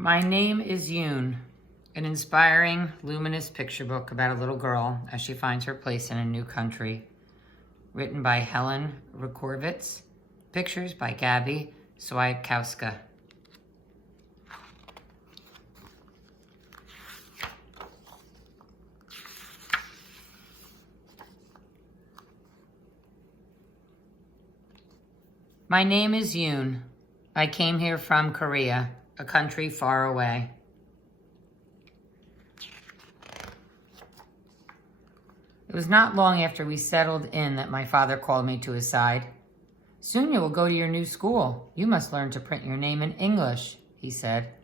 My name is Yoon, an inspiring, luminous picture book about a little girl as she finds her place in a new country. Written by Helen Recorvits. Pictures by Gabi Swiatkowska. My name is Yoon. I came here from Korea, a country far away. It was not long after we settled in that my father called me to his side. "Soon you will go to your new school. You must learn to print your name in English," he said.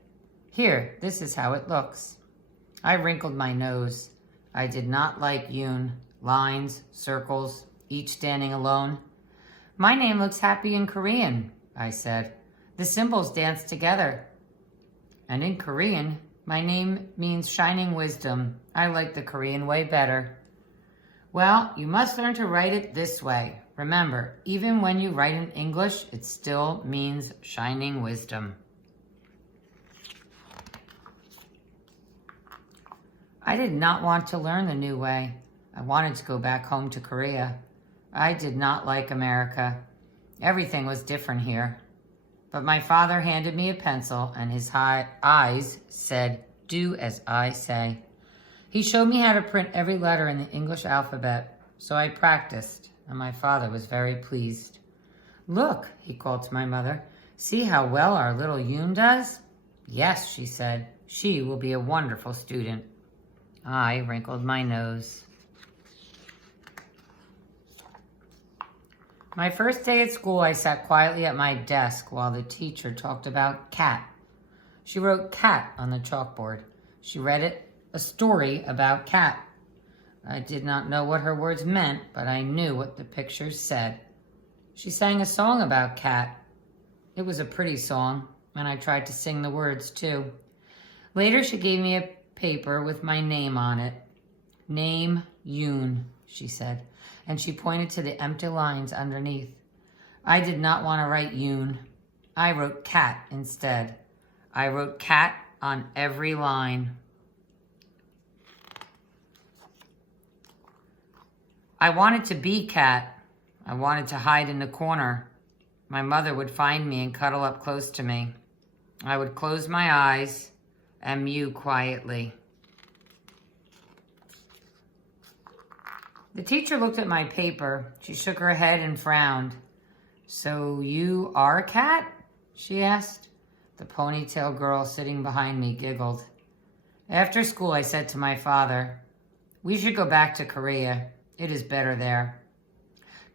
"Here, this is how it looks." I wrinkled my nose. I did not like Yoon. Lines, circles, each standing alone. "My name looks happy in Korean," I said. "The symbols dance together." "And in Korean, my name means shining wisdom. I like the Korean way better." "Well, you must learn to write it this way. Remember, even when you write in English, it still means shining wisdom." I did not want to learn the new way. I wanted to go back home to Korea. I did not like America. Everything was different here. But my father handed me a pencil and his eyes said, "Do as I say." He showed me how to print every letter in the English alphabet, so I practiced, and my father was very pleased. "Look," he called to my mother, "see how well our little Yoon does?" "Yes," she said, "she will be a wonderful student." I wrinkled my nose. My first day at school, I sat quietly at my desk while the teacher talked about cat. She wrote cat on the chalkboard. She read it, a story about cat. I did not know what her words meant, but I knew what the pictures said. She sang a song about cat. It was a pretty song, and I tried to sing the words too. Later, she gave me a paper with my name on it. "Name Yoon," she said, and she pointed to the empty lines underneath. I did not want to write Yoon. I wrote cat instead. I wrote cat on every line. I wanted to be cat. I wanted to hide in the corner. My mother would find me and cuddle up close to me. I would close my eyes and mew quietly. The teacher looked at my paper. She shook her head and frowned. "So you are a cat?" she asked. The ponytail girl sitting behind me giggled. After school, I said to my father, "We should go back to Korea. It is better there."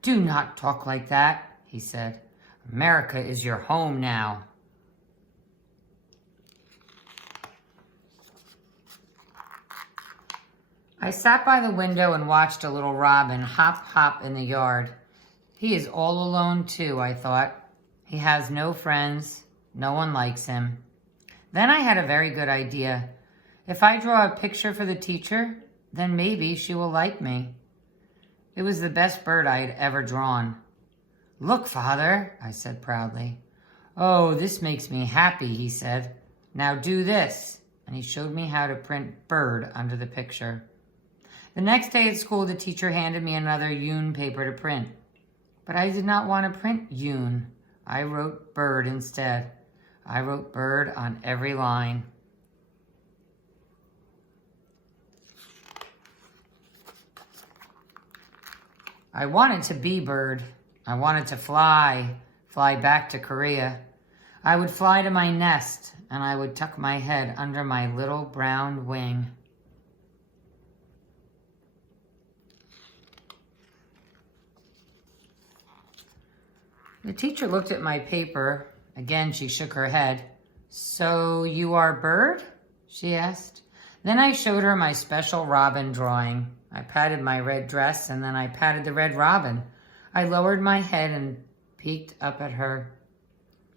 "Do not talk like that," he said. "America is your home now." I sat by the window and watched a little robin hop, hop in the yard. He is all alone too, I thought. He has no friends. No one likes him. Then I had a very good idea. If I draw a picture for the teacher, then maybe she will like me. It was the best bird I had ever drawn. "Look, Father," I said proudly. "Oh, this makes me happy," he said. "Now do this." And he showed me how to print bird under the picture. The next day at school, the teacher handed me another Yoon paper to print. But I did not want to print Yoon. I wrote bird instead. I wrote bird on every line. I wanted to be bird. I wanted to fly back to Korea. I would fly to my nest, and I would tuck my head under my little brown wing. The teacher looked at my paper. Again, she shook her head. "So you are a bird?" she asked. Then I showed her my special robin drawing. I patted my red dress, and then I patted the red robin. I lowered my head and peeked up at her.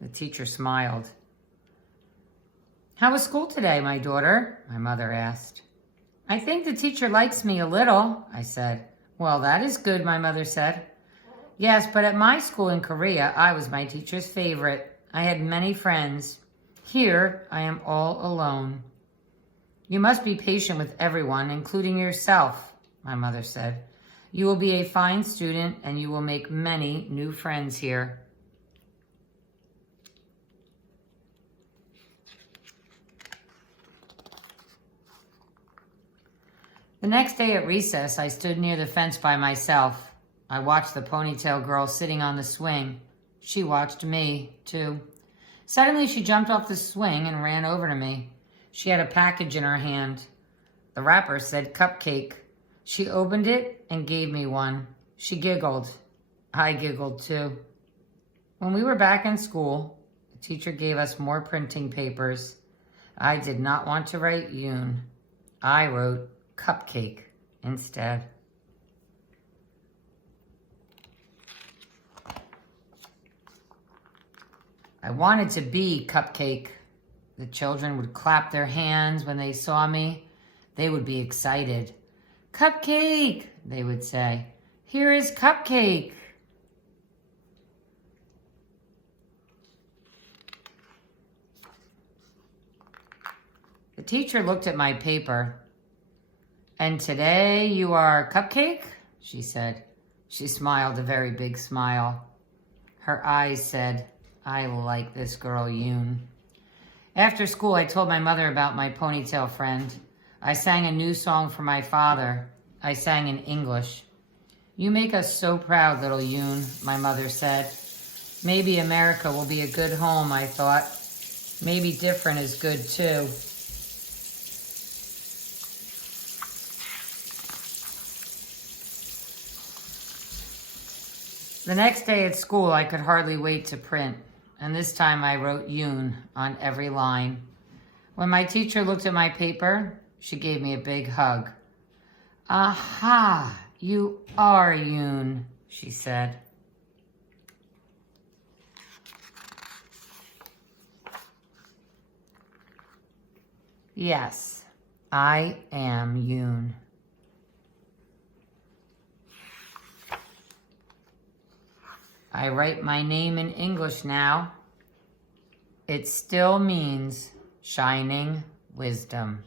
The teacher smiled. "How was school today, my daughter?" my mother asked. "I think the teacher likes me a little," I said. "Well, that is good," my mother said. "Yes, but at my school in Korea, I was my teacher's favorite. I had many friends. Here, I am all alone. You must be patient with everyone, including yourself, my mother said. You will be a fine student and you will make many new friends here. The next day at recess, I stood near the fence by myself. I watched the ponytail girl sitting on the swing. She watched me, too. Suddenly, she jumped off the swing and ran over to me. She had a package in her hand. The wrapper said CUPCAKE. She opened it and gave me one. She giggled. I giggled, too. When we were back in school, the teacher gave us more printing papers. I did not want to write Yoon. I wrote CUPCAKE instead. I wanted to be CUPCAKE. The children would clap their hands when they saw me. They would be excited. CUPCAKE, they would say. Here is CUPCAKE. The teacher looked at my paper. And today you are CUPCAKE, she said. She smiled a very big smile. Her eyes said, I like this girl, Yoon. After school, I told my mother about my ponytail friend. I sang a new song for my father. I sang in English. You make us so proud, little Yoon, my mother said. Maybe America will be a good home, I thought. Maybe different is good, too. The next day at school, I could hardly wait to print, and this time I wrote Yoon on every line. When my teacher looked at my paper, she gave me a big hug. Aha, you are Yoon, she said. Yes, I am Yoon. I write my name in English now. It still means shining wisdom.